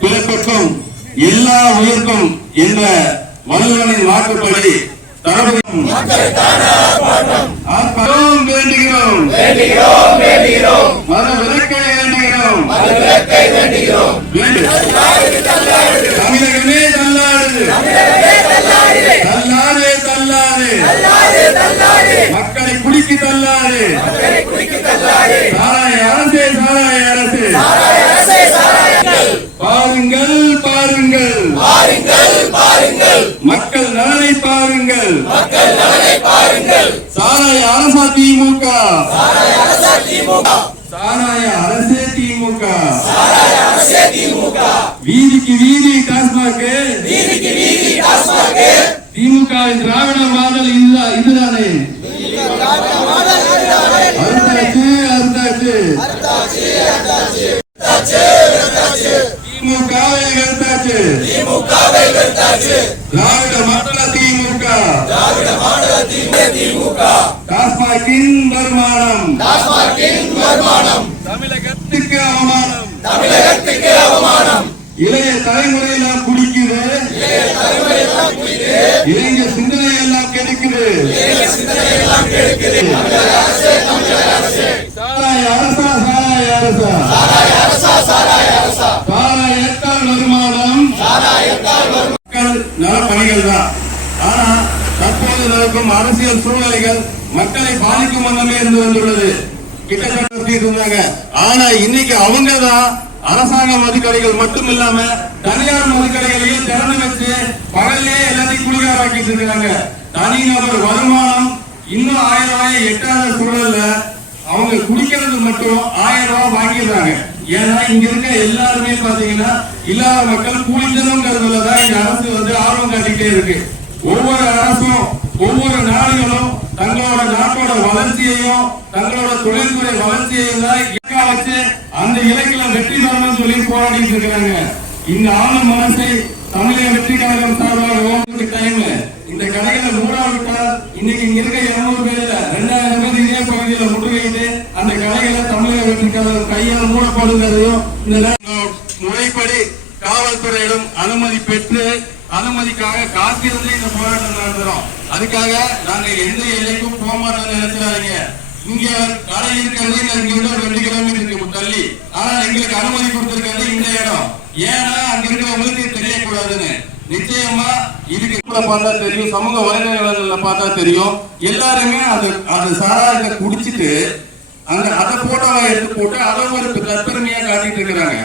பிறப்புக்கும் எல்லா உயிர்க்கும் என்ற வள்ளுவனின் வாக்குப்படி தளபதி வேண்டுகிறோம். மத விலக்கை வேண்டுகிறோம் தமிழகமே தள்ளாடு தள்ளாடு தள்ளாடு மக்களை குடிக்கு தள்ளாடு சாராய அரசே சாராய அரசே பாருங்கள் பாருங்கள். மக்கள் நலனை பாருங்கள். சாராய அரசா திமுக. சாராய அரசே திமுக. வீதிக்கு வீதி டாஸ்மாக். திமுகவின் திராவிட மாடல் இதுதான்? இதுதானே அறுத்தாச்சு அறுத்தாச்சு. திமுகவை வெறுத்தாச்சு திராவிட மாடல திமுக. டாஸ்மாகின் வருமானம். தமிழகத்துக்கு அவமானம். இளைய தலைமுறை எல்லாம் குடிக்குது. இளைஞர் சிந்தனை எல்லாம் கெடுக்குது. சாராய அரசா சாராய அரசா சாராயத்தால் வருமானம் பணிகள் தான் ஆனா தற்போது நடக்கும் அரசியல் சூழ்நிலைகள் மக்களை பாதிக்கும் வண்ணமே இருந்து வந்துள்ளது. கிட்டத்தட்ட இருந்தாங்க ஆனா இன்னைக்கு அவங்க தான் அரசாங்க மதுக்கடைகள் மட்டும் இல்லாம தனியார் மதுக்கடைகளையும் திறந்து வச்சு பகல்லே எல்லாத்தையும் குளிகாராக்கிட்டு இருக்காங்க தனிநபர் வருமானம் இன்னும் ஆயிரம் ரூபாய் எட்டாத சூழல்ல அவங்க குடிக்கிறது மட்டும் ஆயிரம் ரூபாய் வாங்கிடுறாங்க. ஏன்னா இங்க இருக்க எல்லாருமே பாத்தீங்கன்னா இல்லாத மக்கள் குடிக்கணுங்கிறதுல இந்த அரசு வந்து ஆர்வம் காட்டிட்டே இருக்கு. ஒவ்வொரு அரசும் ஒவ்வொரு நாடுகளும் தங்களோட நாட்டோட வளர்ச்சியையும் தங்களோட தொழில்துறை வளர்ச்சியையும் தான் இலக்கா வச்சு அந்த இலக்கில வெற்றி பெறணும்னு சொல்லி போராடிட்டு இருக்கிறாங்க. இந்த ஆளும் மனசை தமிழக வெற்றி கழகம் சார்பாக டைம்ல இந்த கடைகளை மூடாவிட்டால் இன்னைக்கு இங்க இருக்க இருநூறு பேர்ல ரெண்டாயிரம் பேர் இதே பகுதியில முற்றுகையிட்டு அந்த கடைகளை தமிழக கையால் மூடப்படுகிறதையும் முறைப்படி காவல்துறையிடம் அனுமதி பெற்று அனுமதிக்காக காத்திருந்து இந்த போராட்டம் நடத்துறோம் அதுக்காக நாங்க எந்த எல்லைக்கும் போக மாட்டோம்னு இங்கே இங்க கடை இருக்கிறது இங்க ஒரு ரெண்டு கிலோமீட்டர் இருக்கு தள்ளி. ஆனா எங்களுக்கு அனுமதி கொடுத்திருக்கிறது இந்த இடம். ஏன்னா அங்க இருக்கிறவங்களுக்கு தெரியக்கூடாதுன்னு. நிச்சயமா இதுக்கு பார்த்தா தெரியும். சமூக வலைதளங்கள்ல பார்த்தா தெரியும். எல்லாருமே அது அந்த சாராயத்தை குடிச்சிட்டு அங்க அதை போட்டோவை எடுத்து போட்டு அதை ஒரு தற்பெருமையா காட்டிட்டு இருக்கிறாங்க.